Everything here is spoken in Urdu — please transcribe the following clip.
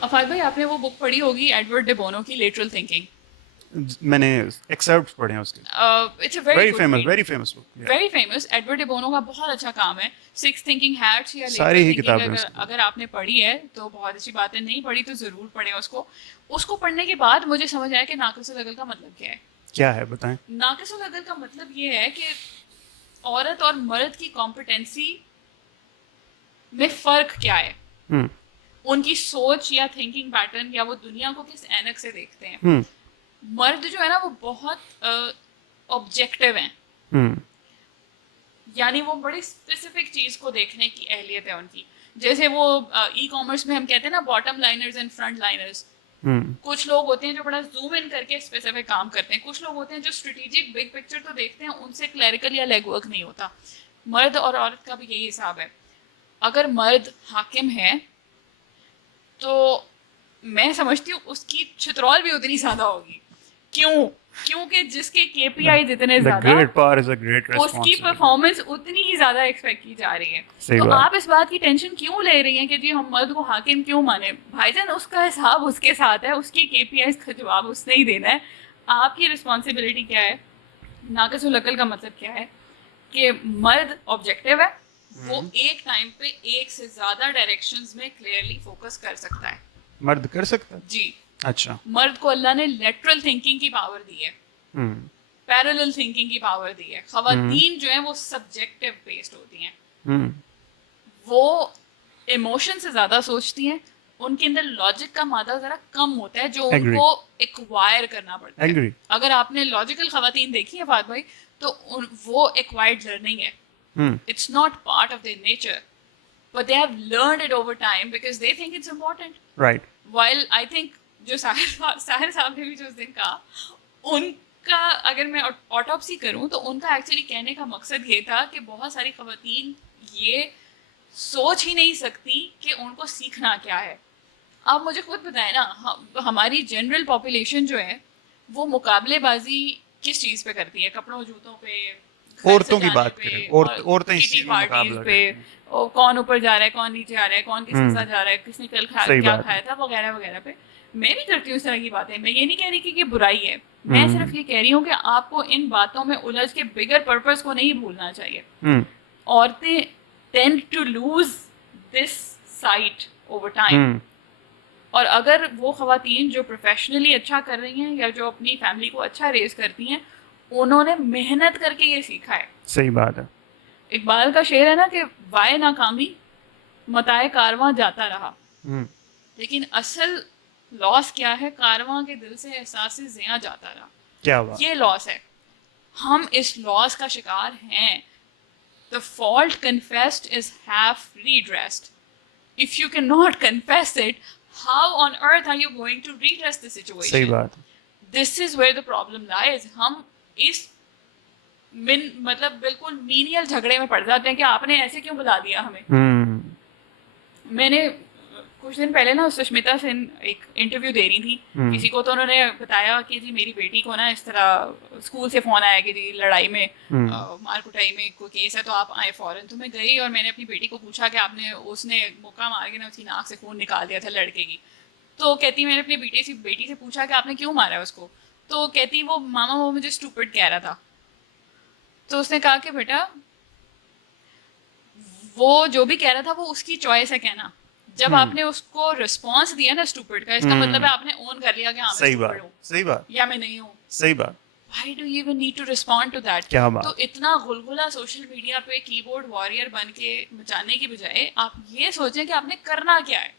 افاد بھائی آپ نے وہ بک پڑھی ہوگی ایڈورڈ ڈے بونو کی لیٹرل تھنکنگ. میں نے ایکسرپٹ پڑھے ہیں اس کے. It's a very good read. Very famous book. Very famous. Edward de Bono کا بہت اچھا کام ہے. سکس تھنکنگ ہیٹس یا ساری لیٹرل ہی تھنکنگ کتابیں اس کی. اگر آپ نے پڑھی ہے تو بہت اچھی بات ہے, نہیں پڑھی تو ضرور پڑھیں اس کو. اس کو پڑھنے کے بعد مجھے سمجھ آیا کہ ناقص العقل کا مطلب کیا ہے. کیا ہے بتائیں. ناقص العقل کا مطلب یہ ہے کہ عورت اور مرد کی کمپٹنسی میں فرق کیا ہے, ان کی سوچ یا تھنکنگ پیٹرن یا وہ دنیا کو کس اینک سے دیکھتے ہیں. مرد جو ہے نا وہ بہت آبجیکٹو ہیں, یعنی وہ بڑی اسپیسیفک چیز کو دیکھنے کی اہلیت ہے ان کی. جیسے وہ ای کامرس میں ہم کہتے ہیں نا bottom liners and front liners. کچھ لوگ ہوتے ہیں جو بڑا زوم ان کر کے اسپیسیفک کام کرتے ہیں, کچھ لوگ ہوتے ہیں جو اسٹریٹجک بگ پکچر تو دیکھتے ہیں, ان سے کلیریکل یا لیگ ورک نہیں ہوتا. مرد اور عورت کا بھی یہی حساب ہے. اگر مرد حاکم ہے تو میں سمجھتی ہوں اس کی چترول بھی اتنی زیادہ ہوگی. کیونکہ جس کے کے پی آئی جتنے زیادہ اس کی پرفارمنس اتنی ہی زیادہ ایکسپیکٹ کی جا رہی ہے. تو آپ اس بات کی ٹینشن کیوں لے رہی ہیں کہ جی ہم مرد کو حاکم کیوں مانے؟ بھائی جان اس کا حساب اس کے ساتھ ہے, اس کی کے پی آئی کا جواب اس نے ہی دینا ہے. آپ کی رسپانسبلٹی کیا ہے؟ ناقص العقل کا مطلب کیا ہے کہ مرد آبجیکٹو ہے, وہ ایک ٹائم پہ ایک سے زیادہ ڈائریکشنز میں کلیئرلی فوکس کر سکتا ہے. مرد کر سکتا ہے جی. اچھا. مرد کو اللہ نے لیٹرل تھنکنگ کی پاور دی ہے, پیرالل تھنکنگ کی پاور دی ہے. خواتین جو ہیں وہ سبجیکٹو بیسڈ ہوتی ہیں, وہ ایموشن سے زیادہ سوچتی ہیں, ان کے اندر لاجک کا مادہ ذرا کم ہوتا ہے جو ان کو ایکوائر کرنا پڑتا ہے. اگر آپ نے لاجیکل خواتین دیکھی ہے فہد بھائی تو وہ ایکوائرڈ لرننگ ہے. It's not part of their nature but they have learned it over time because they think it's important. Right. While I think جو ساحر صاحب نے بھی جو اس دن کہا, ان کا اگر میں آٹوپسی کروں تو ان کا ایکچولی کہنے کا مقصد یہ تھا کہ بہت ساری خواتین یہ سوچ ہی نہیں سکتی کہ ان کو سیکھنا کیا ہے. آپ مجھے خود بتائیں نا, ہماری جنرل پاپولیشن جو ہے وہ مقابلے بازی کس چیز پہ کرتی ہے؟ کپڑوں جوتوں پہ, عورتوں کی بات کریں, عورتیں اس چیز میں مقابلہ پہ, کون اوپر جا رہا ہے, کون نیچے آ رہا ہے, کون کس کے ساتھ جا رہا ہے, کس نے کل کیا کھایا تھا, وغیرہ وغیرہ پہ. میں بھی کرتی ہوں اس طرح کی باتیں. میں یہ نہیں کہہ رہی کہ یہ برائی ہے, میں صرف یہ کہہ رہی ہوں کہ آپ کو ان باتوں میں الجھ کے بگر پرپز کو نہیں بھولنا چاہیے. عورتیں tend to lose this sight over time. اور اگر وہ خواتین جو پروفیشنلی اچھا کر رہی ہیں یا جو اپنی فیملی کو اچھا ریز کرتی ہیں, انہوں نے محنت کر کے یہ سیکھا ہے. صحیح بات ہے. اقبال کا شعر ہے نا کہ وائے ناکامی متائے کارواں جاتا رہا, لیکن اصل لاس کیا ہے؟ کارواں کے دل سے احساس زیاں جاتا رہا. کیا بات. یہ لاس ہے, ہم اس لاس کا شکار ہیں. The fault confessed is half redressed. If you cannot confess it, how on earth are you going to redress the situation? صحیح بات. This is where the problem lies. ہم اس مطلب بالکل مینیل جھگڑے میں پڑ جاتے ہیں کہ آپ نے ایسے کیوں بلا دیا ہمیں. میں نے کچھ دن پہلے نا سشمتا سے ایک انٹرویو دے رہی تھی کسی کو, تو انہوں نے بتایا کہ جی میری بیٹی کو نا اس طرح اسکول سے فون آیا کہ جی لڑائی میں مار کٹائی میں کوئی کیس ہے تو آپ آئے فوراً. تو میں گئی اور میں نے اپنی بیٹی کو پوچھا کہ اس نے مکہ مار کے نا اس کی ناک سے خون نکال دیا تھا لڑکے کی. تو کہتی میں نے اپنی بیٹی سے پوچھا کہ آپ نے کیوں مارا اس کو؟ تو کہتی وہ ماما وہ مجھے اسٹوپڈ کہہ رہا تھا. تو اس نے کہا کہ بیٹا وہ جو بھی کہہ رہا تھا وہ اس کی چوائس ہے کہنا. جب آپ نے اس کو رسپانس دیا نا اسٹوپڈ کا, اس کا مطلب ہے آپ نے اون کر لیا کہ ہاں میں اسٹوپڈ ہوں. صحیح بات. یا میں نہیں ہوں. صحیح بات. Why do you even need to respond to that? کیا بات. تو اتنا غلغلہ سوشل میڈیا پہ کی بورڈ وارئر بن کے مچانے کی بجائے آپ یہ سوچیں کہ آپ نے کرنا کیا ہے.